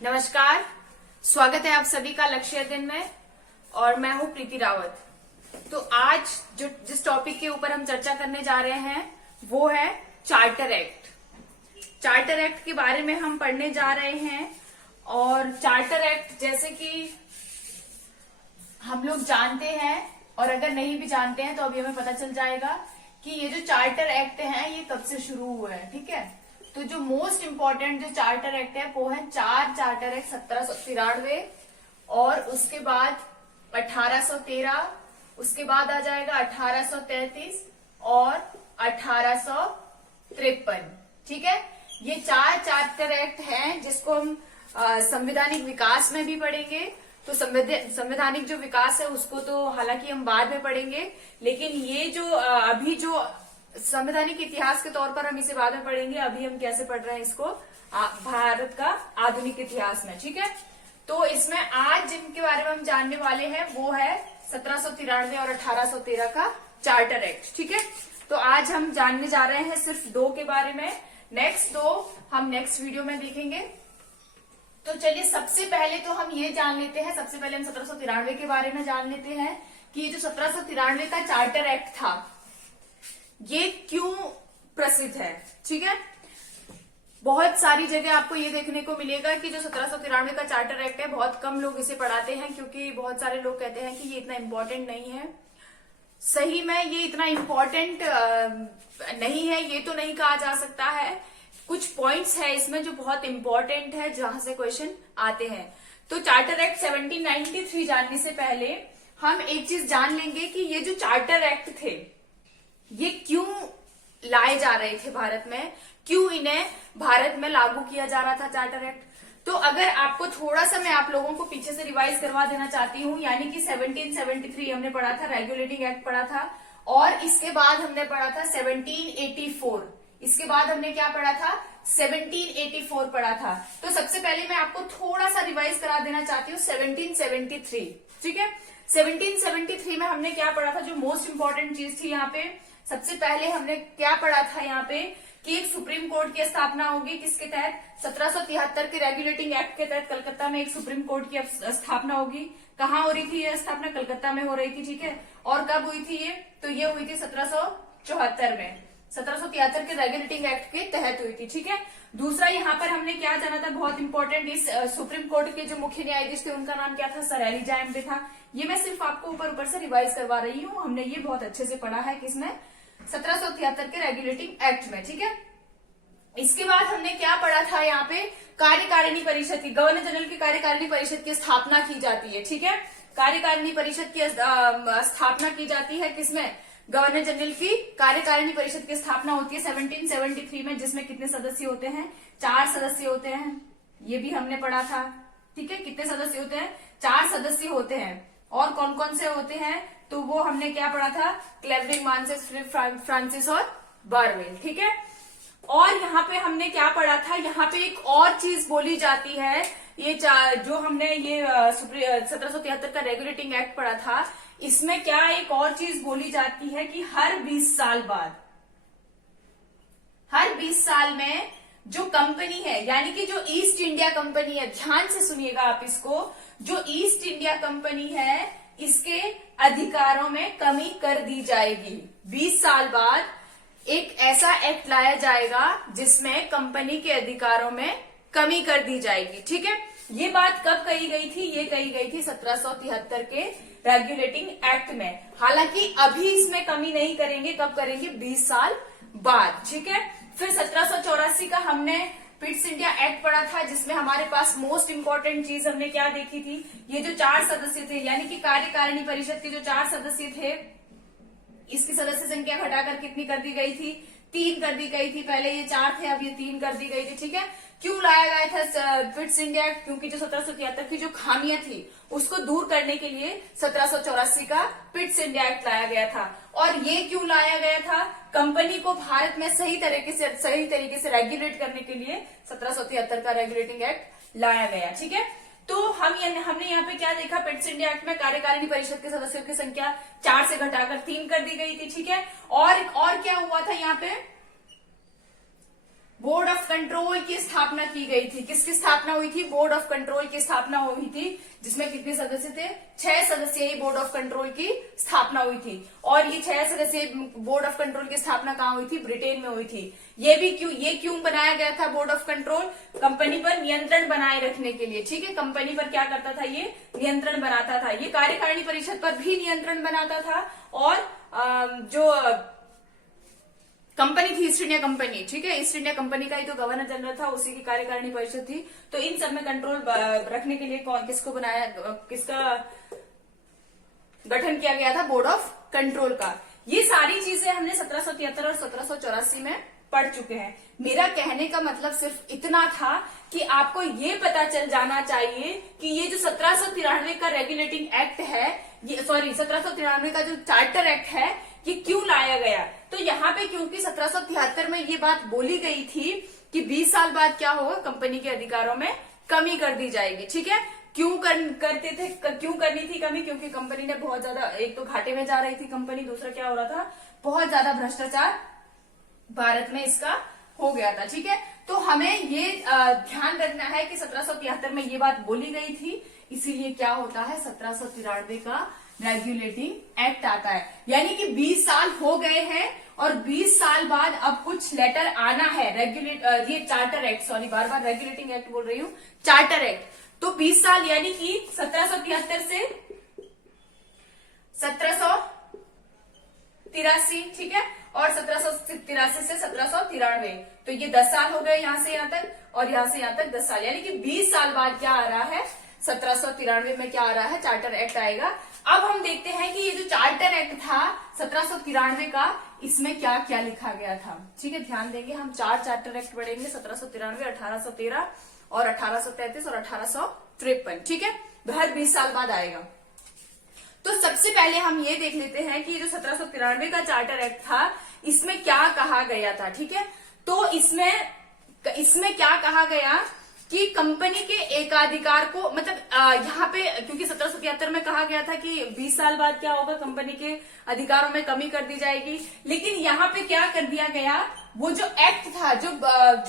नमस्कार, स्वागत है आप सभी का लक्ष्य दिन में। और मैं हूं प्रीति रावत। तो आज जिस टॉपिक के ऊपर हम चर्चा करने जा रहे हैं वो है चार्टर एक्ट। चार्टर एक्ट के बारे में हम पढ़ने जा रहे हैं। और चार्टर एक्ट जैसे कि हम लोग जानते हैं, और अगर नहीं भी जानते हैं तो अभी हमें पता चल जाएगा कि ये जो चार्टर एक्ट है ये कब से शुरू हुआ है। ठीक है, तो जो मोस्ट इम्पोर्टेंट जो चार्टर एक्ट है वो है 4 चार्टर एक्ट 1793, और उसके बाद 1813, उसके बाद आ जाएगा 1833 और 1853। ठीक है, ये 4 चार्टर एक्ट हैं जिसको हम संवैधानिक विकास में भी पढ़ेंगे। तो संवैधानिक जो विकास है उसको तो हालांकि हम बाद में पढ़ेंगे, लेकिन ये जो अभी जो संवैधानिक इतिहास के तौर पर हम इसे बाद में पढ़ेंगे। अभी हम कैसे पढ़ रहे हैं इसको भारत का आधुनिक इतिहास में। ठीक है, तो इसमें आज जिनके बारे में हम जानने वाले हैं वो है 1793 और 1813 का चार्टर एक्ट। ठीक है, तो आज हम जानने जा रहे हैं सिर्फ 2 के बारे में। नेक्स्ट 2 हम नेक्स्ट वीडियो में देखेंगे। तो चलिए सबसे पहले तो हम ये जान लेते हैं, सबसे पहले हम 1793 के बारे में जान लेते हैं कि ये जो 1793 का चार्टर एक्ट था ये क्यों प्रसिद्ध है। ठीक है, बहुत सारी जगह आपको ये देखने को मिलेगा कि जो 1793 का चार्टर एक्ट है बहुत कम लोग इसे पढ़ाते हैं, क्योंकि बहुत सारे लोग कहते हैं कि ये इतना इम्पोर्टेंट नहीं है। सही में ये इतना इम्पोर्टेंट नहीं है ये तो नहीं कहा जा सकता है। कुछ पॉइंट्स है इसमें जो बहुत इंपॉर्टेंट है, जहां से क्वेश्चन आते हैं। तो चार्टर एक्ट 1793 जानने से पहले हम एक चीज जान लेंगे कि ये जो चार्टर एक्ट थे ये क्यों लाए जा रहे थे भारत में, क्यों इन्हें भारत में लागू किया जा रहा था चार्टर एक्ट। तो अगर आपको थोड़ा सा मैं आप लोगों को पीछे से रिवाइज करवा देना चाहती हूँ, यानी कि 1773 हमने पढ़ा था, रेगुलेटिंग एक्ट पढ़ा था, और इसके बाद हमने पढ़ा था 1784। इसके बाद हमने क्या पढ़ा था, 1784 पढ़ा था। तो सबसे पहले मैं आपको थोड़ा सा रिवाइज करा देना चाहती हूँ 1773। ठीक है, 1773 में हमने क्या पढ़ा था, जो मोस्ट इंपॉर्टेंट चीज थी यहाँ पे, सबसे पहले हमने क्या पढ़ा था यहाँ पे कि एक सुप्रीम कोर्ट की स्थापना होगी। किसके तहत, 1773 के रेगुलेटिंग एक्ट के तहत कलकत्ता में एक सुप्रीम कोर्ट की स्थापना होगी। कहाँ हो रही थी ये स्थापना, कलकत्ता में हो रही थी। ठीक है, और कब हुई थी ये, तो ये हुई थी 1774 में, 1773 के रेगुलेटिंग एक्ट के तहत हुई थी। ठीक है, दूसरा यहाँ पर हमने क्या जाना था बहुत इंपॉर्टेंट, इस सुप्रीम कोर्ट के जो मुख्य न्यायाधीश थे उनका नाम क्या था, सर एलिजा एम्टे था। ये मैं सिर्फ आपको ऊपर से रिवाइज करवा रही हूँ, हमने ये बहुत अच्छे से पढ़ा है किसमें, 1773 के रेगुलेटिंग एक्ट में। ठीक है, इसके बाद हमने क्या पढ़ा था यहाँ पे, कार्यकारिणी परिषद की, गवर्नर जनरल की कार्यकारिणी परिषद की स्थापना की जाती है। ठीक है, कार्यकारिणी परिषद की स्थापना की जाती है किसमें, गवर्नर जनरल की कार्यकारिणी परिषद की स्थापना होती है 1773 में, जिसमें कितने सदस्य होते हैं, 4 सदस्य होते हैं। ये भी हमने पढ़ा था। ठीक है, कितने सदस्य होते हैं, 4 सदस्य होते हैं। और कौन कौन से होते हैं, तो वो हमने क्या पढ़ा था, क्लेवरिंग, मानसेस, फ्रांसिस और बारवेल। ठीक है, और यहाँ पे हमने क्या पढ़ा था, यहाँ पे एक और चीज बोली जाती है, ये जो हमने ये 1773 का रेगुलेटिंग एक्ट पढ़ा था, इसमें क्या एक और चीज बोली जाती है कि हर 20 साल बाद, हर 20 साल में जो कंपनी है, यानी कि जो ईस्ट इंडिया कंपनी है, ध्यान से सुनिएगा आप इसको, जो ईस्ट इंडिया कंपनी है इसके अधिकारों में कमी कर दी जाएगी। 20 साल बाद एक ऐसा एक्ट लाया जाएगा जिसमें कंपनी के अधिकारों में कमी कर दी जाएगी। ठीक है, ये बात कब कही गई थी, ये कही गई थी 1773 के रेगुलेटिंग एक्ट में। हालांकि अभी इसमें कमी नहीं करेंगे, कब करेंगे, 20 साल बाद। ठीक है, फिर 1784 का हमने पिट्स इंडिया एक्ट पढ़ा था, जिसमें हमारे पास मोस्ट इंपॉर्टेंट चीज हमने क्या देखी थी, ये जो 4 सदस्य थे, यानी कि कार्यकारिणी परिषद के जो 4 सदस्य थे, इसकी सदस्य संख्या घटाकर कितनी कर दी गई थी, 3 कर दी गई थी। पहले ये 4 थे, अब ये 3 कर दी गई थी। ठीक है, क्यों लाया गया था पिट्स इंडिया एक्ट, क्योंकि जो 1773 की जो खामियां थी उसको दूर करने के लिए 1784 का पिट्स इंडिया एक्ट लाया गया था। और ये क्यों लाया गया था, कंपनी को भारत में सही तरीके से रेगुलेट करने के लिए 1773 का रेगुलेटिंग एक्ट लाया गया। ठीक है, तो हमने यहाँ पे क्या देखा, पिट्स इंडिया एक्ट में कार्यकारिणी परिषद के सदस्यों की संख्या 4 से घटाकर 3 कर दी गई थी। ठीक है, और क्या हुआ था यहाँ पे, बोर्ड ऑफ कंट्रोल की स्थापना की गई थी। किसकी स्थापना हुई थी? बोर्ड ऑफ कंट्रोल की स्थापना हुई थी, जिसमें कितने सदस्य थे? 6 सदस्यीय बोर्ड ऑफ कंट्रोल की स्थापना हुई थी। और ये 6 सदस्यीय बोर्ड ऑफ कंट्रोल की स्थापना कहाँ हुई थी? ब्रिटेन में हुई थी। ये क्यों बनाया गया था बोर्ड ऑफ कंट्रोल? कंपनी पर नियंत्रण बनाए रखने के लिए। ठीक है, कंपनी पर क्या करता था? ये नियंत्रण बनाता था। ये कार्यकारिणी परिषद पर भी नियंत्रण बनाता था, और जो कंपनी थी ईस्ट इंडिया कंपनी, ठीक है, ईस्ट इंडिया कंपनी का ही तो गवर्नर जनरल था, उसी की कार्यकारिणी परिषद थी। तो इन सब में कंट्रोल रखने के लिए किसका गठन किया गया था? बोर्ड ऑफ कंट्रोल का। ये सारी चीजें हमने 1773 और 1784 में पढ़ चुके हैं। मेरा कहने का मतलब सिर्फ इतना था कि आपको ये पता चल जाना चाहिए कि ये जो 1793 का रेगुलेटिंग एक्ट है, 1793 का जो चार्टर एक्ट है, ये क्यों लाया गया। तो यहाँ पे क्योंकि 1773 में ये बात बोली गई थी कि 20 साल बाद क्या होगा? कंपनी के अधिकारों में कमी कर दी जाएगी। ठीक है, क्यों करनी थी कमी? क्योंकि कंपनी ने बहुत ज्यादा, एक तो घाटे में जा रही थी कंपनी, दूसरा क्या हो रहा था? बहुत ज्यादा भ्रष्टाचार भारत में इसका हो गया था। ठीक है, तो हमें ये ध्यान रखना है कि 1773 में ये बात बोली गई थी, इसीलिए क्या होता है? 1793 का रेगुलेटिंग एक्ट आता है। यानी कि 20 साल हो गए हैं और 20 साल बाद अब कुछ लेटर आना है। ये चार्टर एक्ट, सॉरी बार बार रेगुलेटिंग एक्ट बोल रही हूँ, चार्टर एक्ट। तो 20 साल यानी कि 1773 से 1783, ठीक है, और 1783 से 1793, तो ये 10 साल हो गए यहां से यहां तक, और यहां से यहां तक 10 साल, यानी कि 20 साल बाद क्या आ रहा है? 1793 में क्या आ रहा है? चार्टर एक्ट आएगा। अब हम देखते हैं कि ये जो चार्टर एक्ट था 1793 का, इसमें क्या क्या लिखा गया था। ठीक है, ध्यान देंगे, हम 4 चार्टर एक्ट पढ़ेंगे, 1793, 1813 और 1833 और 1853। ठीक है, हर 20 साल बाद आएगा। तो सबसे पहले हम ये देख लेते हैं कि ये जो 1793 का चार्टर एक्ट था, इसमें क्या कहा गया था। ठीक है, तो इसमें क्या कहा गया कि कंपनी के एकाधिकार को, मतलब यहाँ पे क्योंकि 1773 में कहा गया था कि 20 साल बाद क्या होगा? कंपनी के अधिकारों में कमी कर दी जाएगी। लेकिन यहाँ पे क्या कर दिया गया? वो जो एक्ट था, जो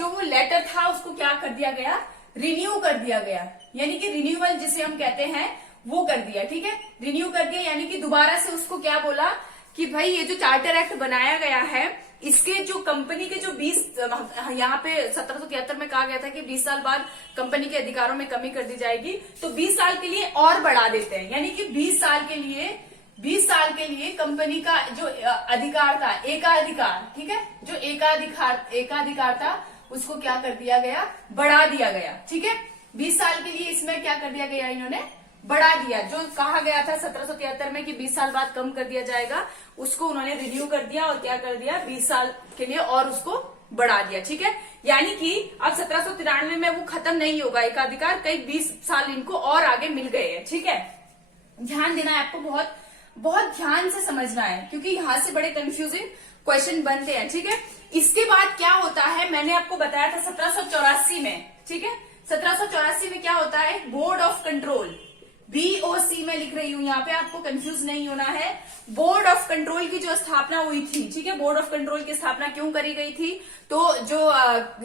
वो लेटर था, उसको क्या कर दिया गया? रिन्यू कर दिया गया। यानी कि रिन्यूअल जिसे हम कहते हैं, वो कर दिया। ठीक है, रिन्यू कर दिया, यानी कि दोबारा से उसको क्या बोला कि भाई ये जो चार्टर एक्ट बनाया गया है, इसके जो कंपनी के जो 20, यहाँ पे 1773 में कहा गया था कि 20 साल बाद कंपनी के अधिकारों में कमी कर दी जाएगी, तो 20 साल के लिए और बढ़ा देते हैं। यानी कि 20 साल के लिए कंपनी का जो अधिकार था, एकाधिकार, ठीक है, जो एकाधिकार था, उसको क्या कर दिया गया? बढ़ा दिया गया। ठीक है, 20 साल के लिए इसमें क्या कर दिया गया? इन्होंने बढ़ा दिया। जो कहा गया था 1773 में कि 20 साल बाद कम कर दिया जाएगा, उसको उन्होंने रिन्यू कर दिया और क्या कर दिया? 20 साल के लिए और उसको बढ़ा दिया। ठीक है, यानी कि अब 1793 में वो खत्म नहीं होगा एकाधिकार, कई 20 साल इनको और आगे मिल गए हैं। ठीक है, ध्यान देना है आपको, बहुत बहुत ध्यान से समझना है, क्योंकि यहां से बड़े कंफ्यूजिंग क्वेश्चन बनते हैं। ठीक है, इसके बाद क्या होता है? मैंने आपको बताया था 1784 में, ठीक है, 1784 में क्या होता है? बोर्ड ऑफ कंट्रोल, BOC में लिख रही हूं यहाँ पे, आपको कंफ्यूज नहीं होना है। बोर्ड ऑफ कंट्रोल की जो स्थापना हुई थी, ठीक है, बोर्ड ऑफ कंट्रोल की स्थापना क्यों करी गई थी? तो जो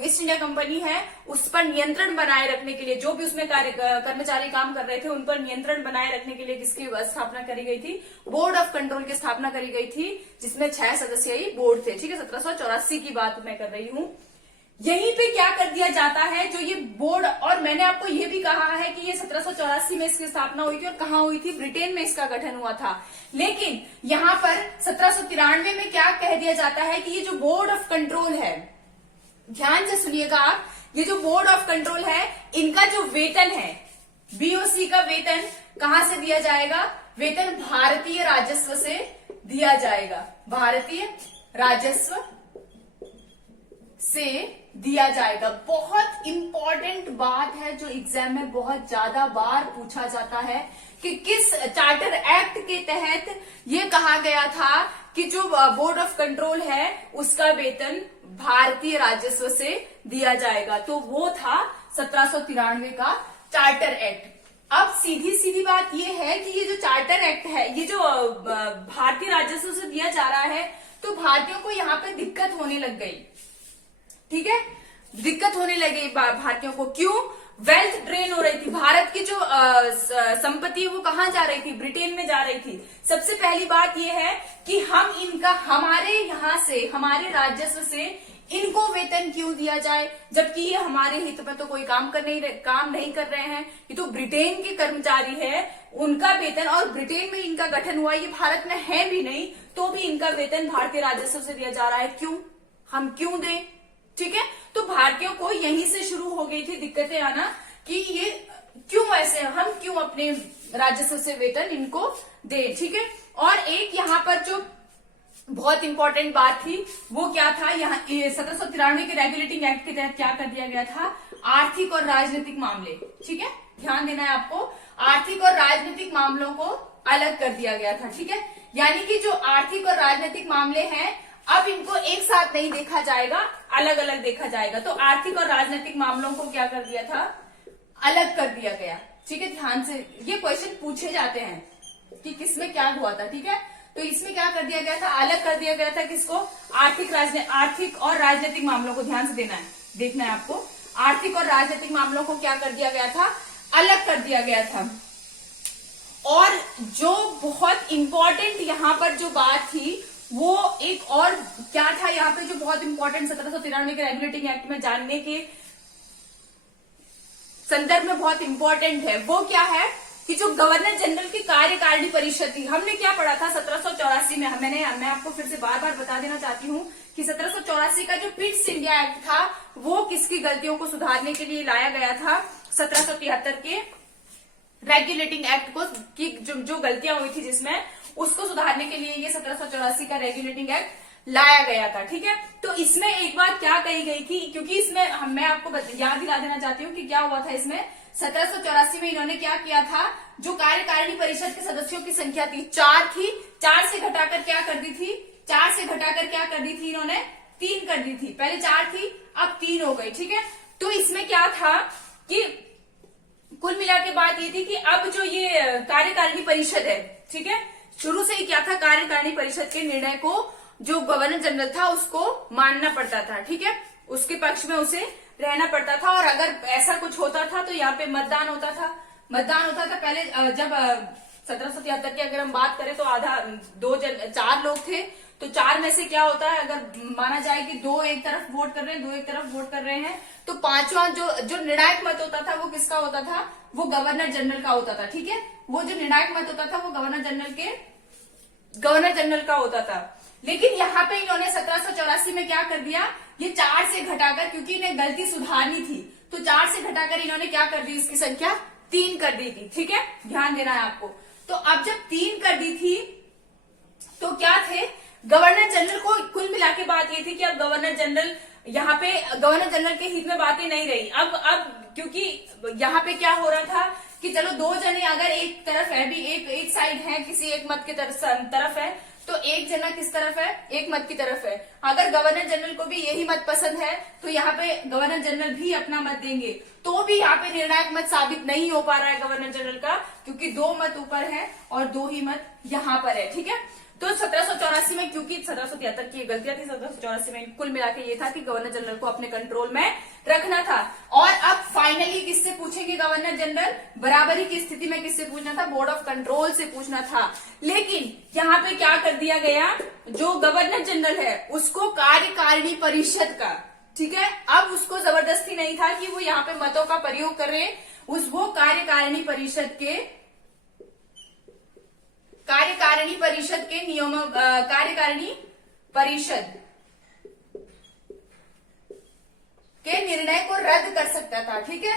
ईस्ट इंडिया कंपनी है, उस पर नियंत्रण बनाए रखने के लिए, जो भी उसमें कर्मचारी काम कर रहे थे, उन पर नियंत्रण बनाए रखने के लिए किसकी स्थापना करी गई थी? बोर्ड ऑफ कंट्रोल की स्थापना करी गई थी, जिसमें 6 सदस्यीय बोर्ड थे। ठीक है, 1784 की बात मैं कर रही हूँ। यहीं पे क्या कर दिया जाता है, जो ये बोर्ड, और मैंने आपको ये भी कहा है कि ये 1784 में इसकी स्थापना हुई थी, और कहाँ हुई थी? ब्रिटेन में इसका गठन हुआ था। लेकिन यहाँ पर 1793 में क्या कह दिया जाता है कि ये जो बोर्ड ऑफ कंट्रोल है, ध्यान से सुनिएगा आप, ये जो बोर्ड ऑफ कंट्रोल है, इनका जो वेतन है, BOC का वेतन कहां से दिया जाएगा? वेतन भारतीय राजस्व से दिया जाएगा, भारतीय राजस्व से दिया जाएगा। बहुत इंपॉर्टेंट बात है, जो एग्जाम में बहुत ज्यादा बार पूछा जाता है कि किस चार्टर एक्ट के तहत ये कहा गया था कि जो बोर्ड ऑफ कंट्रोल है, उसका वेतन भारतीय राजस्व से दिया जाएगा। तो वो था 1793 का चार्टर एक्ट। अब सीधी सीधी बात ये है कि ये जो चार्टर एक्ट है, ये जो भारतीय राजस्व से दिया जा रहा है, तो भारतीयों को यहाँ पे दिक्कत होने लग गई। ठीक है, दिक्कत होने लगी भारतीयों को। क्यों? वेल्थ ड्रेन हो रही थी, भारत की जो संपत्ति वो कहाँ जा रही थी? ब्रिटेन में जा रही थी। सबसे पहली बात ये है कि हम इनका हमारे यहाँ से, हमारे राजस्व से इनको वेतन क्यों दिया जाए, जबकि ये हमारे हित में तो कोई काम नहीं कर रहे हैं। ये तो ब्रिटेन के कर्मचारी है, उनका वेतन, और ब्रिटेन में इनका गठन हुआ, ये भारत में है भी नहीं, तो भी इनका वेतन भारतीय राजस्व से दिया जा रहा है। क्यों? हम क्यों दें? ठीक है, तो भारतीयों को यहीं से शुरू हो गई थी दिक्कतें आना कि ये क्यों ऐसे, हम क्यों अपने राजस्व से वेतन इनको दें। ठीक है, और एक यहाँ पर जो बहुत इंपॉर्टेंट बात थी वो क्या था, यहाँ 1793 के रेगुलेटिंग एक्ट के तहत क्या कर दिया गया था? आर्थिक और राजनीतिक मामले, ठीक है, ध्यान देना है आपको, आर्थिक और राजनीतिक मामलों को अलग कर दिया गया था। ठीक है, यानी कि जो आर्थिक और राजनीतिक मामले हैं अब इनको एक साथ नहीं देखा जाएगा, अलग अलग देखा जाएगा। तो आर्थिक और राजनीतिक मामलों को क्या कर दिया था? अलग कर दिया गया। ठीक है, ध्यान से ये क्वेश्चन पूछे जाते हैं कि किसमें क्या हुआ था। ठीक है, तो इसमें क्या कर दिया गया था? अलग कर दिया गया था। किसको? आर्थिक और राजनीतिक मामलों को ध्यान से देखना है आपको। आर्थिक और राजनीतिक मामलों को क्या कर दिया गया था? अलग कर दिया गया था। और जो बहुत इंपॉर्टेंट यहाँ पर जो बात थी वो एक और क्या था यहाँ पे जो बहुत इंपॉर्टेंट 1793 के रेगुलेटिंग एक्ट में जानने के संदर्भ में बहुत इंपॉर्टेंट है, वो क्या है कि जो गवर्नर जनरल की कार्यकारिणी परिषद थी, हमने क्या पढ़ा था 1784 में, मैं आपको फिर से बार बार बता देना चाहती हूँ कि 1784 का जो पिट्स इंडिया एक्ट था वो किसकी गलतियों को सुधारने के लिए लाया गया था? 1773 के रेगुलेटिंग एक्ट को की जो गलतियां हुई थी जिसमें, उसको सुधारने के लिए ये 1784 का रेगुलेटिंग एक्ट लाया गया था। ठीक है, तो इसमें एक बात क्या कही गई थी, क्योंकि इसमें मैं आपको याद दिला देना चाहती हूँ कि क्या हुआ था इसमें। 1784 में इन्होंने क्या किया था, जो कार्यकारिणी परिषद के सदस्यों की संख्या थी 4 थी, 4 से घटाकर क्या कर दी थी? 4 से घटाकर क्या कर दी थी इन्होंने? 3 कर दी थी। पहले 4 थी, अब 3 हो गई। ठीक है, तो इसमें क्या था कि कुल मिला के बात ये थी कि अब जो ये कार्यकारिणी परिषद है, ठीक है, शुरू से ही क्या था, कार्यकारिणी परिषद के निर्णय को जो गवर्नर जनरल था उसको मानना पड़ता था। ठीक है, उसके पक्ष में उसे रहना पड़ता था, और अगर ऐसा कुछ होता था तो यहाँ पे मतदान होता था। पहले जब 1773 की अगर हम बात करें तो 4 लोग थे, तो 4 में से क्या होता है, अगर माना जाए कि 2 एक तरफ वोट कर रहे हैं, 2 एक तरफ वोट कर रहे हैं, तो 5वां जो निर्णायक मत होता था वो किसका होता था? वो गवर्नर जनरल का होता था। ठीक है, वो जो निर्णायक मत होता था वो गवर्नर जनरल का होता था। लेकिन यहाँ पे इन्होंने 1784 में क्या कर दिया, ये 4 से घटाकर, क्योंकि इन्हें गलती सुधारनी थी, तो 4 से घटाकर इन्होंने क्या कर दी, इसकी संख्या 3 कर दी थी। ठीक है, ध्यान देना है आपको। तो अब जब 3 कर दी थी तो क्या थे, गवर्नर जनरल को, कुल मिला के बात ये थी कि अब गवर्नर जनरल, यहाँ पे गवर्नर जनरल के हित में बातें नहीं रही। अब क्योंकि यहाँ पे क्या हो रहा था कि चलो 2 जने अगर एक तरफ है भी, एक साइड है, किसी एक मत की तरफ है, तो एक जना किस तरफ है? एक मत की तरफ है। अगर गवर्नर जनरल को भी यही मत पसंद है तो यहाँ पे गवर्नर जनरल भी अपना मत देंगे, तो भी यहाँ पे निर्णायक मत साबित नहीं हो पा रहा है गवर्नर जनरल का, क्योंकि 2 मत ऊपर है और 2 ही मत यहाँ पर है। ठीक है, तो 1784 में, क्योंकि 1773 की गलतियां थी, 1784 में कुल मिला के ये था कि गवर्नर जनरल को अपने कंट्रोल में रखना था। और अब फाइनली किससे पूछेंगे गवर्नर जनरल? बराबरी की स्थिति में किससे पूछना था? बोर्ड ऑफ कंट्रोल से पूछना था। लेकिन यहाँ पे क्या कर दिया गया, जो गवर्नर जनरल है उसको कार्यकारिणी परिषद का, ठीक है, अब उसको जबरदस्ती नहीं था कि वो यहाँ पे मतों का प्रयोग कर रहे, वो कार्यकारिणी परिषद के नियमों, कार्यकारिणी परिषद के निर्णय को रद्द कर सकता था। ठीक है,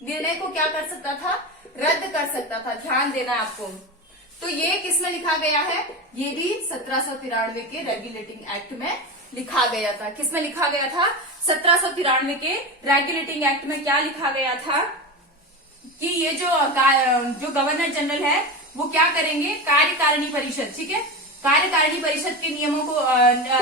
निर्णय को क्या कर सकता था? रद्द कर सकता था। ध्यान देना है आपको। तो ये किसमें लिखा गया है? ये भी 1793 के रेगुलेटिंग एक्ट में लिखा गया था। किसमें लिखा गया था? 1793 के रेगुलेटिंग एक्ट में क्या लिखा गया था कि ये जो गवर्नर जनरल है वो क्या करेंगे? कार्यकारिणी परिषद, ठीक है, कार्यकारिणी परिषद के नियमों को,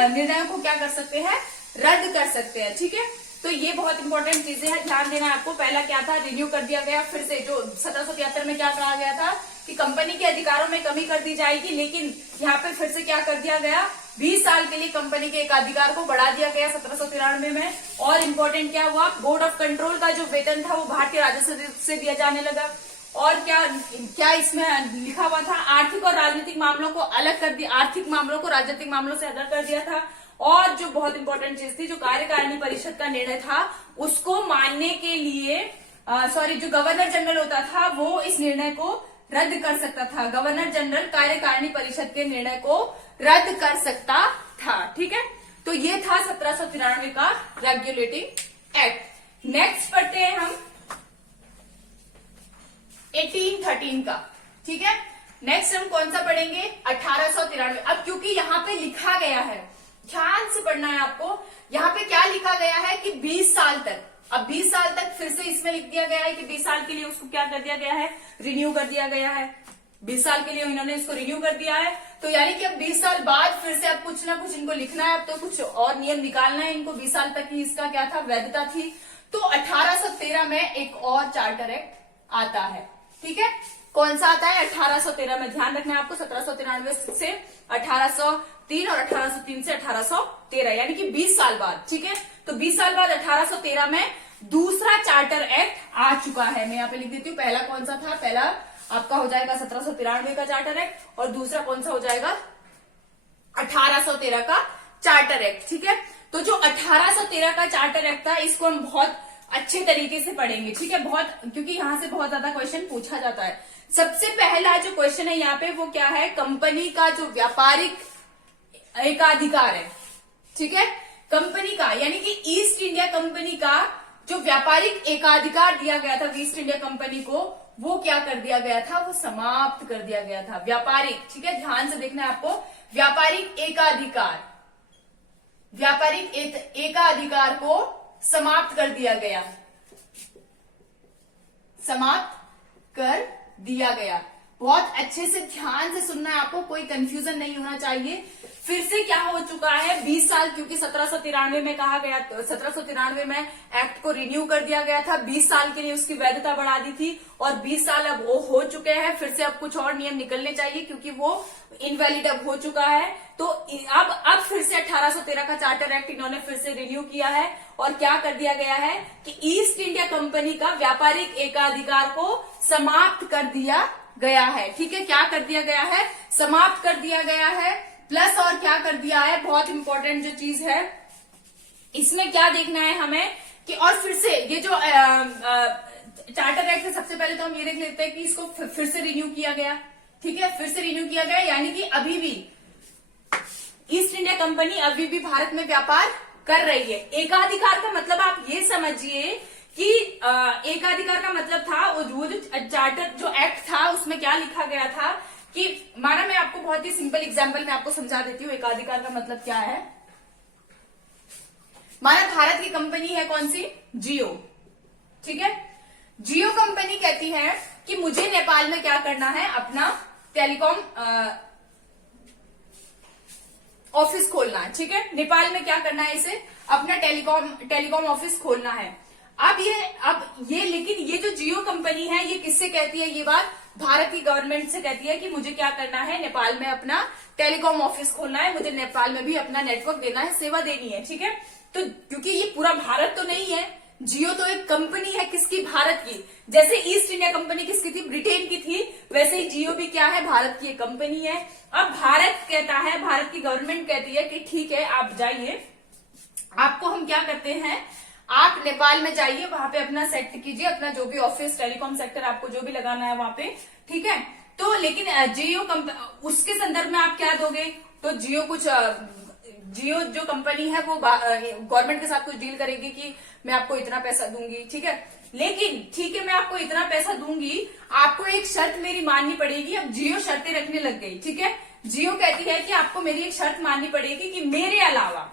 निर्णयों को क्या कर सकते हैं? रद्द कर सकते हैं। ठीक है, तो ये बहुत इंपॉर्टेंट चीजें हैं, ध्यान देना आपको। पहला क्या था? रिन्यू कर दिया गया। फिर से जो 1773 में क्या कहा गया था कि कंपनी के अधिकारों में कमी कर दी जाएगी, लेकिन यहाँ पे फिर से क्या कर दिया गया 20 साल के लिए कंपनी के एकाधिकार को बढ़ा दिया गया 1793 में। और इम्पोर्टेंट क्या हुआ, बोर्ड ऑफ कंट्रोल का जो वेतन था वो भारतीय राजस्व से दिया जाने लगा। और क्या इसमें लिखा हुआ था, आर्थिक और राजनीतिक मामलों को अलग कर दिया, आर्थिक मामलों को राजनीतिक मामलों से अलग कर दिया था। और जो बहुत इंपॉर्टेंट चीज थी, जो कार्यकारिणी परिषद का निर्णय था उसको मानने के लिए जो गवर्नर जनरल होता था वो इस निर्णय को रद्द कर सकता था। गवर्नर जनरल कार्यकारिणी परिषद के निर्णय को रद्द कर सकता था। ठीक है, तो ये था 1793 का रेगुलेटिंग एक्ट। नेक्स्ट पढ़ते हैं हम 1813 का। ठीक है, नेक्स्ट हम कौन सा पढ़ेंगे, 1893। अब क्योंकि यहाँ पे लिखा गया है, ध्यान से पढ़ना है आपको, यहाँ पे क्या लिखा गया है कि 20 साल तक, अब 20 साल तक फिर से इसमें लिख दिया गया है कि 20 साल के लिए उसको क्या कर दिया गया है, रिन्यू कर दिया गया है। 20 साल के लिए इन्होंने इसको रिन्यू कर दिया है, तो यानी कि अब 20 साल बाद फिर से अब कुछ ना कुछ इनको लिखना है, अब तो कुछ और नियम निकालना है इनको। 20 साल तक ही इसका क्या था, वैधता थी। तो 1813 में एक और चार्टर एक्ट आता है। ठीक है, कौन सा आता है, 1813 में। ध्यान रखना है आपको, 1793 से 1803 और 1803 से 1813, यानी कि 20 साल बाद। ठीक है, तो 20 साल बाद 1813 में दूसरा चार्टर एक्ट आ चुका है। मैं यहाँ पे लिख देती हूँ, पहला कौन सा था, पहला आपका हो जाएगा 1793 का चार्टर एक्ट, और दूसरा कौन सा हो जाएगा, 1813 का चार्टर एक्ट। ठीक है, तो जो 1813 का चार्टर एक्ट था इसको हम बहुत अच्छे तरीके से पढ़ेंगे। ठीक है, बहुत, क्योंकि यहां से बहुत ज्यादा क्वेश्चन पूछा जाता है। सबसे पहला जो क्वेश्चन है यहाँ पे वो क्या है, कंपनी का जो व्यापारिक एकाधिकार है। ठीक है, कंपनी का यानी कि ईस्ट इंडिया कंपनी का जो व्यापारिक एकाधिकार दिया गया था ईस्ट इंडिया कंपनी को, वो क्या कर दिया गया था, वो समाप्त कर दिया गया था। व्यापारिक, ठीक है, ध्यान से देखना है आपको, व्यापारिक एकाधिकार, व्यापारिक एकाधिकार को समाप्त कर दिया गया, समाप्त कर दिया गया। बहुत अच्छे से ध्यान से सुनना है आपको, कोई कंफ्यूजन नहीं होना चाहिए। फिर से क्या हो चुका है, 20 साल, क्योंकि 1793 में कहा गया, 1793 में एक्ट को रिन्यू कर दिया गया था, 20 साल के लिए उसकी वैधता बढ़ा दी थी, और 20 साल अब वो हो चुके हैं। फिर से अब कुछ और नियम निकलने चाहिए क्योंकि वो इनवैलिड अब हो चुका है। तो अब फिर से 1813 का चार्टर एक्ट इन्होंने फिर से रिन्यू किया है, और क्या कर दिया गया है कि ईस्ट इंडिया कंपनी का व्यापारिक एकाधिकार को समाप्त कर दिया गया है। ठीक है, क्या कर दिया गया है, समाप्त कर दिया गया है। प्लस और क्या कर दिया है, बहुत इंपॉर्टेंट जो चीज है इसमें क्या देखना है हमें कि, और फिर से ये जो चार्टर एक्ट है, सबसे पहले तो हम ये देख लेते हैं कि इसको फिर से रिन्यू किया गया। ठीक है, फिर से रिन्यू किया गया, यानी कि अभी भी ईस्ट इंडिया कंपनी अभी भी भारत में व्यापार कर रही है। एकाधिकार का मतलब आप ये समझिए कि एकाधिकार का मतलब था, वो जो चार्टर जो एक्ट था उसमें क्या लिखा गया था कि, माना मैं आपको बहुत ही सिंपल एग्जांपल में आपको समझा देती हूँ एकाधिकार का मतलब क्या है। माना भारत की कंपनी है कौन सी, जियो। ठीक है, जियो कंपनी कहती है कि मुझे नेपाल में क्या करना है, अपना टेलीकॉम ऑफिस खोलना है। ठीक है, नेपाल में क्या करना है, इसे अपना टेलीकॉम ऑफिस खोलना है। अब ये लेकिन ये जो जियो कंपनी है ये किससे कहती है, ये बात भारत की गवर्नमेंट से कहती है कि मुझे क्या करना है, नेपाल में अपना टेलीकॉम ऑफिस खोलना है, मुझे नेपाल में भी अपना नेटवर्क देना है, सेवा देनी है। ठीक है, तो क्योंकि ये पूरा भारत तो नहीं है, जियो तो एक कंपनी है किसकी, भारत की। जैसे ईस्ट इंडिया कंपनी किसकी थी, ब्रिटेन की थी, वैसे ही जियो भी क्या है, भारत की एक कंपनी है। अब भारत कहता है, भारत की गवर्नमेंट कहती है कि ठीक है आप जाइए, आपको हम क्या करते हैं, आप नेपाल में जाइए, वहां पे अपना सेट कीजिए, अपना जो भी ऑफिस टेलीकॉम सेक्टर आपको जो भी लगाना है वहां पे। ठीक है, तो लेकिन जियो उसके संदर्भ में आप क्या दोगे, तो जियो जो कंपनी है वो गवर्नमेंट के साथ कुछ डील करेगी कि मैं आपको इतना पैसा दूंगी। ठीक है, लेकिन ठीक है मैं आपको इतना पैसा दूंगी, आपको एक शर्त मेरी माननी पड़ेगी। अब जियो शर्तें रखने लग गई। ठीक है, जियो कहती है कि आपको मेरी एक शर्त माननी पड़ेगी कि मेरे अलावा,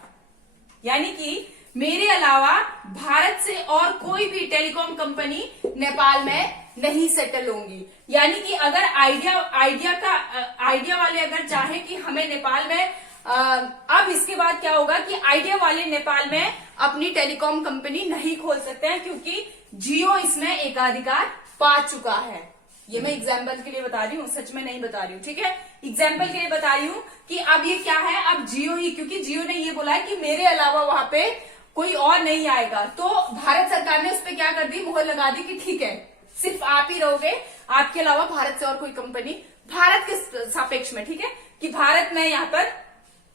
यानी कि मेरे अलावा भारत से और कोई भी टेलीकॉम कंपनी नेपाल में नहीं सेटल होंगी। यानी कि अगर आइडिया वाले अगर चाहे कि हमें नेपाल में अब इसके बाद क्या होगा कि आइडिया वाले नेपाल में अपनी टेलीकॉम कंपनी नहीं खोल सकते हैं, क्योंकि जियो इसमें एकाधिकार पा चुका है। ये मैं एग्जाम्पल के लिए बता रही हूँ, सच में नहीं बता रही हूँ, ठीक है। एग्जाम्पल के लिए बता रही हूँ कि अब ये क्या है, अब जियो ही, क्योंकि जियो ने ये बोला है कि मेरे अलावा वहां पे कोई और नहीं आएगा, तो भारत सरकार ने उस पर क्या कर दी, मुहर लगा दी कि ठीक है सिर्फ आप ही रहोगे, आपके अलावा भारत से और कोई कंपनी, भारत के सापेक्ष में, ठीक है, कि भारत में यहाँ पर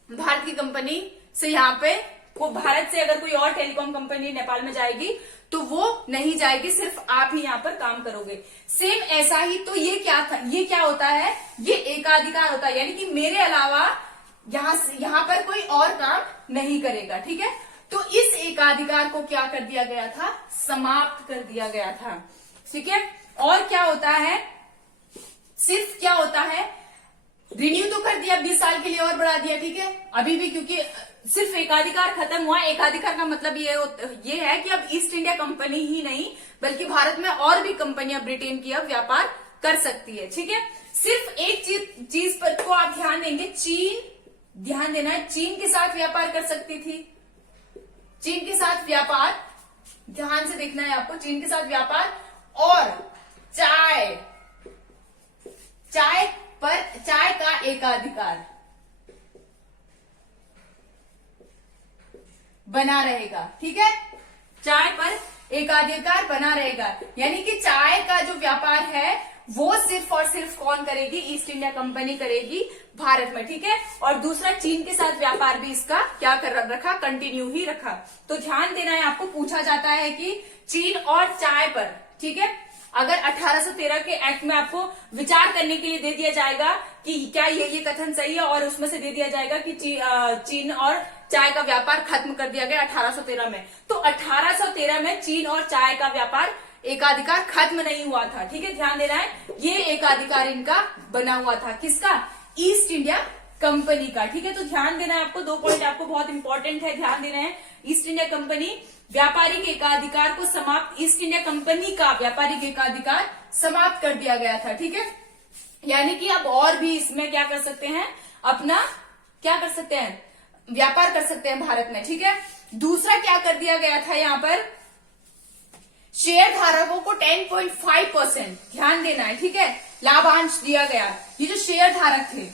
भारत की कंपनी से यहाँ पे वो भारत से अगर कोई और टेलीकॉम कंपनी नेपाल में जाएगी तो वो नहीं जाएगी, सिर्फ आप ही यहाँ पर काम करोगे। सेम ऐसा ही, तो ये क्या था, ये क्या होता है, ये एकाधिकार होता है, यानी कि मेरे अलावा यहाँ पर कोई और काम नहीं करेगा, ठीक है। तो इस एकाधिकार को क्या कर दिया गया था, समाप्त कर दिया गया था, ठीक है। और क्या होता है, सिर्फ क्या होता है, रिन्यू तो कर दिया, 20 साल के लिए और बढ़ा दिया, ठीक है। अभी भी क्योंकि सिर्फ एकाधिकार खत्म हुआ, एकाधिकार का मतलब ये है कि अब ईस्ट इंडिया कंपनी ही नहीं बल्कि भारत में और भी कंपनियां ब्रिटेन की अब व्यापार कर सकती है, ठीक है। सिर्फ एक चीज पर को आप ध्यान देंगे, चीन, ध्यान देना है, चीन के साथ व्यापार कर सकती थी, चीन के साथ व्यापार, ध्यान से देखना है आपको, चीन के साथ व्यापार, और चाय का एकाधिकार बना रहेगा, ठीक है। चाय पर एकाधिकार बना रहेगा, यानी कि चाय का जो व्यापार है वो सिर्फ और सिर्फ कौन करेगी, ईस्ट इंडिया कंपनी करेगी भारत में, ठीक है। और दूसरा चीन के साथ व्यापार भी इसका क्या कर रखा, कंटिन्यू ही रखा। तो ध्यान देना है आपको, पूछा जाता है कि चीन और चाय पर, ठीक है, अगर 1813 के एक्ट में आपको विचार करने के लिए दे दिया जाएगा कि क्या ये कथन सही है, और उसमें से दे दिया जाएगा कि चीन और चाय का व्यापार खत्म कर दिया गया 1813 में, तो 1813 में चीन और चाय का व्यापार एकाधिकार खत्म नहीं हुआ था, ठीक है। ध्यान देना है, ये एकाधिकार इनका बना हुआ था, किसका, ईस्ट इंडिया कंपनी का, ठीक है। तो ध्यान देना है आपको, 2 पॉइंट आपको बहुत इंपॉर्टेंट है, ध्यान देना है। ईस्ट इंडिया कंपनी व्यापारिक एकाधिकार को समाप्त, ईस्ट इंडिया कंपनी का व्यापारिक एकाधिकार समाप्त कर दिया गया था, ठीक है। यानी कि अब और भी इसमें क्या कर सकते हैं, अपना क्या कर सकते हैं, व्यापार कर सकते हैं भारत में, ठीक है। दूसरा क्या कर दिया गया था, यहाँ पर शेयर धारकों को 10.5%, ध्यान देना है, ठीक है, लाभांश दिया गया। ये जो शेयर धारक थे,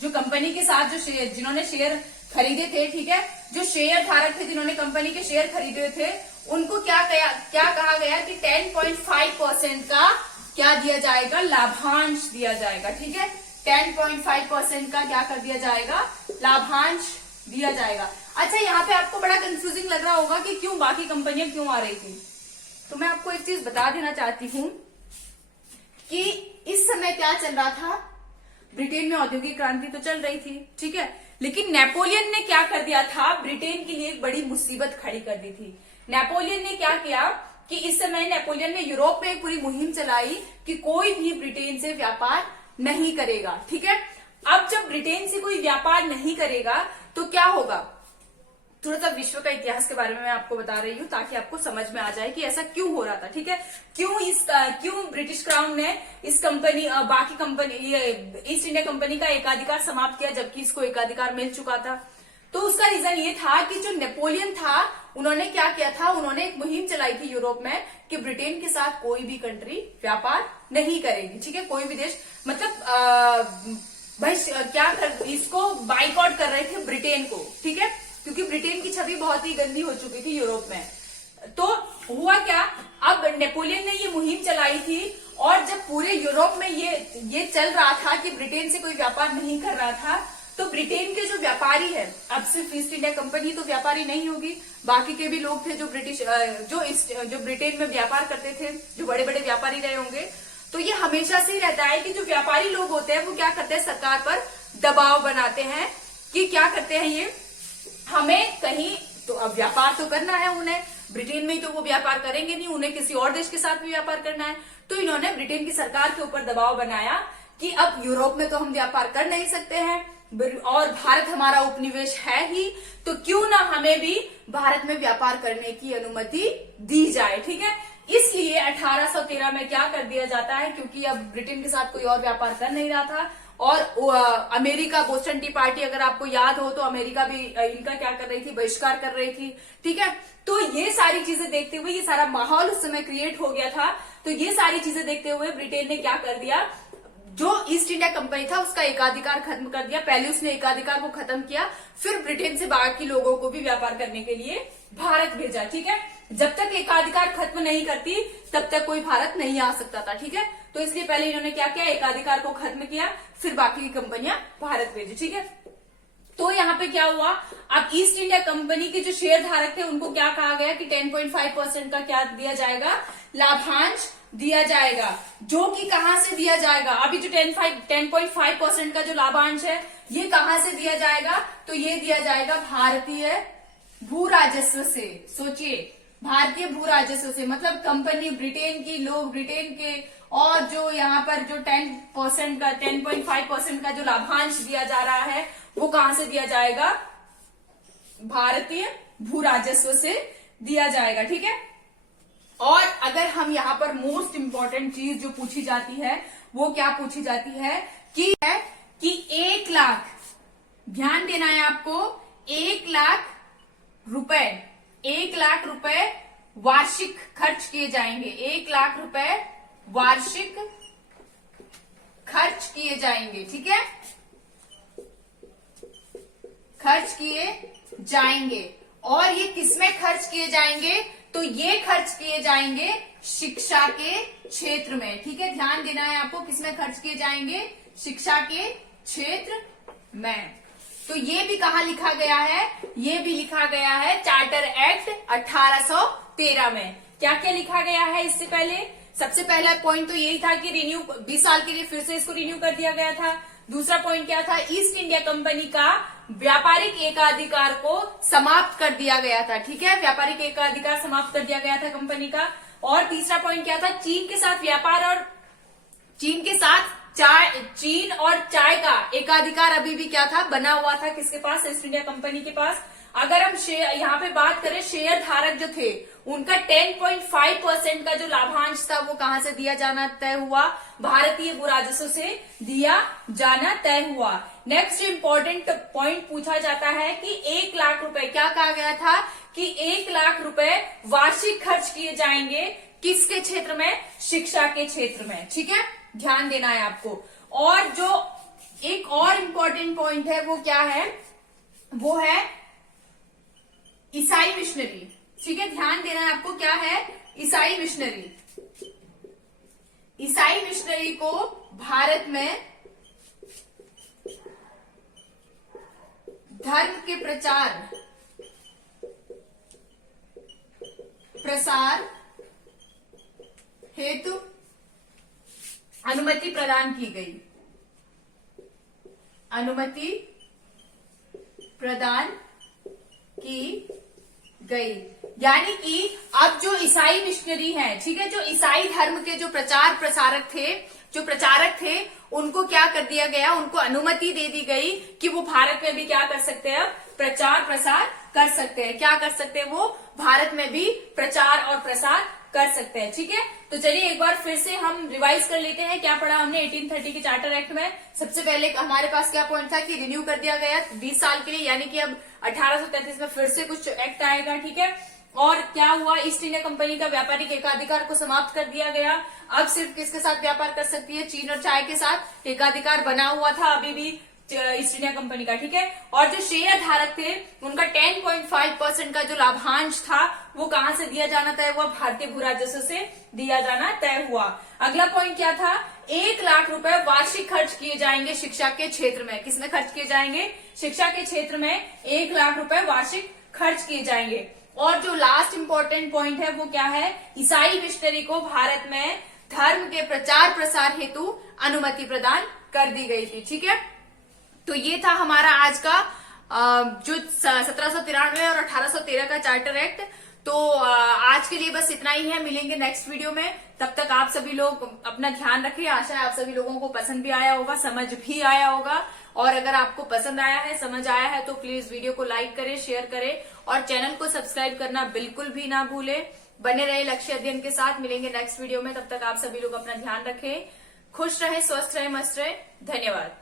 जो कंपनी के साथ जो शेयर, जिन्होंने शेयर खरीदे थे, ठीक है, जो शेयर धारक थे जिन्होंने कंपनी के शेयर खरीदे थे, उनको क्या कहा गया कि 10.5% का क्या दिया जाएगा, लाभांश दिया जाएगा, ठीक है। 10.5% का क्या कर दिया जाएगा, लाभांश दिया जाएगा। अच्छा, यहाँ पे आपको बड़ा कंफ्यूजिंग लग रहा होगा कि क्यों बाकी कंपनियां क्यों आ रही थी, तो मैं आपको एक चीज बता देना चाहती हूँ कि इस समय क्या चल रहा था, ब्रिटेन में औद्योगिक क्रांति तो चल रही थी, ठीक है, लेकिन नेपोलियन ने क्या कर दिया था, ब्रिटेन के लिए एक बड़ी मुसीबत खड़ी कर दी थी। नेपोलियन ने क्या किया कि इस समय नेपोलियन ने यूरोप में एक पूरी मुहिम चलाई कि कोई भी ब्रिटेन से व्यापार नहीं करेगा, ठीक है। अब जब ब्रिटेन से कोई व्यापार नहीं करेगा तो क्या होगा, थोड़ा सा विश्व का इतिहास के बारे में मैं आपको बता रही हूँ ताकि आपको समझ में आ जाए कि ऐसा क्यों हो रहा था, ठीक है। क्यों ब्रिटिश क्राउन ने इस कंपनी, बाकी कंपनी, ईस्ट इंडिया कंपनी का एकाधिकार समाप्त किया जबकि इसको एकाधिकार मिल चुका था। तो उसका रीजन ये था कि जो नेपोलियन था, उन्होंने क्या किया था, उन्होंने एक मुहिम चलाई थी यूरोप में कि ब्रिटेन के साथ कोई भी कंट्री व्यापार नहीं करेगी, ठीक है, कोई भी देश, मतलब भाई क्या कर, इसको बाइकआउट कर रहे थे ब्रिटेन को, ठीक है, क्योंकि ब्रिटेन की छवि बहुत ही गंदी हो चुकी थी यूरोप में। तो हुआ क्या, अब नेपोलियन ने ये मुहिम चलाई थी, और जब पूरे यूरोप में ये चल रहा था कि ब्रिटेन से कोई व्यापार नहीं कर रहा था, तो ब्रिटेन के जो व्यापारी है, अब सिर्फ ईस्ट इंडिया कंपनी तो व्यापारी नहीं होगी, बाकी के भी लोग थे जो जो ब्रिटेन में व्यापार करते थे, जो बड़े बड़े व्यापारी रहे होंगे। तो ये हमेशा से ही रहता है कि जो व्यापारी लोग होते हैं वो क्या करते हैं, सरकार पर दबाव बनाते हैं कि क्या करते हैं, ये हमें कहीं तो अब व्यापार तो करना है उन्हें, ब्रिटेन में ही तो वो व्यापार करेंगे नहीं, उन्हें किसी और देश के साथ भी व्यापार करना है। तो इन्होंने ब्रिटेन की सरकार के ऊपर दबाव बनाया कि अब यूरोप में तो हम व्यापार कर नहीं सकते हैं, और भारत हमारा उपनिवेश है ही, तो क्यों ना हमें भी भारत में व्यापार करने की अनुमति दी जाए, ठीक है। इसलिए 1813 में क्या कर दिया जाता है, क्योंकि अब ब्रिटेन के साथ कोई और व्यापार कर नहीं रहा था, और अमेरिका, बोस्टन टी पार्टी अगर आपको याद हो तो अमेरिका भी इनका क्या कर रही थी, बहिष्कार कर रही थी, ठीक है। तो ये सारी चीजें देखते हुए ये सारा माहौल उस समय क्रिएट हो गया था तो ये सारी चीजें देखते हुए ब्रिटेन ने क्या कर दिया, जो ईस्ट इंडिया कंपनी था उसका एकाधिकार खत्म कर दिया। पहले उसने एकाधिकार को खत्म किया, फिर ब्रिटेन से बाकी लोगों को भी व्यापार करने के लिए भारत भेजा। ठीक है, जब तक एकाधिकार खत्म नहीं करती तब तक कोई भारत नहीं आ सकता था। ठीक है, तो इसलिए पहले इन्होंने क्या किया, एकाधिकार को खत्म किया, फिर बाकी की कंपनियां भारत भेजी। ठीक है, तो यहाँ पे क्या हुआ, अब ईस्ट इंडिया कंपनी के जो शेयर धारक थे उनको क्या कहा गया कि 10.5% का क्या दिया जाएगा, लाभांश दिया जाएगा, जो कि कहां से दिया जाएगा, अभी जो 10.5% का जो लाभांश है ये कहां से दिया जाएगा, तो ये दिया जाएगा भारतीय भू राजस्व से। सोचिए, भारतीय भू राजस्व से, मतलब कंपनी ब्रिटेन की, लोग ब्रिटेन के, और जो यहाँ पर जो 10% का 10.5% का जो लाभांश दिया जा रहा है वो कहां से दिया जाएगा, भारतीय भू राजस्व से दिया जाएगा। ठीक है, और अगर हम यहाँ पर मोस्ट इंपॉर्टेंट चीज जो पूछी जाती है वो क्या पूछी जाती है कि 1 लाख, ध्यान देना है आपको, 1 लाख रुपए, 1 लाख रुपए वार्षिक खर्च किए जाएंगे, 1 लाख रुपए वार्षिक खर्च किए जाएंगे। ठीक है, खर्च किए जाएंगे, और ये किसमें खर्च किए जाएंगे, तो ये खर्च किए जाएंगे शिक्षा के क्षेत्र में। ठीक है, ध्यान देना है आपको, किसमें खर्च किए जाएंगे, शिक्षा के क्षेत्र में। तो ये भी कहा लिखा गया है, ये भी लिखा गया है चार्टर एक्ट 1813 में। क्या क्या लिखा गया है इससे पहले, सबसे पहला पॉइंट तो यही था कि रिन्यू 20 साल के लिए फिर से इसको रिन्यू कर दिया गया था। दूसरा पॉइंट क्या था, ईस्ट इंडिया कंपनी का व्यापारिक एकाधिकार को समाप्त कर दिया गया था। ठीक है, व्यापारिक एकाधिकार समाप्त कर दिया गया था कंपनी का। और तीसरा पॉइंट क्या था, चीन के साथ व्यापार और चीन के साथ चीन और चाय का एकाधिकार अभी भी क्या था, बना हुआ था, किसके पास, ईस्ट इंडिया कंपनी के पास। अगर हम यहाँ पे बात करें, शेयर धारक जो थे उनका 10.5% का जो लाभांश था वो कहां से दिया जाना तय हुआ, भारतीय भू राजस्व से दिया जाना तय हुआ। नेक्स्ट इंपॉर्टेंट पॉइंट पूछा जाता है कि 1 लाख रुपए, क्या कहा गया था कि 1 लाख रुपए वार्षिक खर्च किए जाएंगे, किसके क्षेत्र में, शिक्षा के क्षेत्र में। ठीक है, ध्यान देना है आपको। और जो एक और इंपॉर्टेंट पॉइंट है वो क्या है, वो है ईसाई मिशनरी। ठीक है, ध्यान देना है आपको, क्या है, ईसाई मिशनरी। ईसाई मिशनरी को भारत में धर्म के प्रसार हेतु अनुमति प्रदान की गई, अनुमति प्रदान की गई। यानी कि अब जो ईसाई मिशनरी हैं, ठीक है, जो ईसाई धर्म के जो प्रचारक थे उनको क्या कर दिया गया, उनको अनुमति दे दी गई कि वो भारत में भी क्या कर सकते हैं, प्रचार प्रसार कर सकते हैं। क्या कर सकते हैं, वो भारत में भी प्रचार और प्रसार कर सकते हैं। ठीक है, तो चलिए एक बार फिर से हम रिवाइज कर लेते हैं, क्या पढ़ा हमने 1830 के चार्टर एक्ट में। सबसे पहले हमारे पास क्या पॉइंट था कि रिन्यू कर दिया गया 20 साल के लिए, यानी कि अब 1833 में फिर से कुछ एक्ट आएगा। ठीक है, और क्या हुआ, ईस्ट इंडिया कंपनी का व्यापारिक एकाधिकार को समाप्त कर दिया गया। अब सिर्फ किसके साथ व्यापार कर सकती है, चीन और चाय के साथ एकाधिकार बना हुआ था अभी भी ईस्ट इंडिया कंपनी का। ठीक है, और जो शेयर धारक थे उनका 10.5% का जो लाभांश था वो कहां से दिया जाना तय हुआ, भारतीय भू राजस्व से दिया जाना तय हुआ। अगला पॉइंट क्या था, 1 लाख रुपए वार्षिक खर्च किए जाएंगे शिक्षा के क्षेत्र में। किसमें खर्च किए जाएंगे, शिक्षा के क्षेत्र में 1 लाख रुपए वार्षिक खर्च किए जाएंगे। और जो लास्ट इंपॉर्टेंट पॉइंट है वो क्या है, ईसाई मिशनरी को भारत में धर्म के प्रचार प्रसार हेतु अनुमति प्रदान कर दी गई थी। ठीक है, तो ये था हमारा आज का जो 1793 और 1813 का चार्टर एक्ट। तो आज के लिए बस इतना ही है, मिलेंगे नेक्स्ट वीडियो में। तब तक आप सभी लोग अपना ध्यान रखिए। आशा है आप सभी लोगों को पसंद भी आया होगा, समझ भी आया होगा। और अगर आपको पसंद आया है, समझ आया है, तो प्लीज वीडियो को लाइक करें, शेयर करें और चैनल को सब्सक्राइब करना बिल्कुल भी ना भूलें। बने रहे लक्ष्य अध्ययन के साथ, मिलेंगे नेक्स्ट वीडियो में। तब तक आप सभी लोग अपना ध्यान रखें, खुश रहे, स्वस्थ रहे, मस्त रहे। धन्यवाद।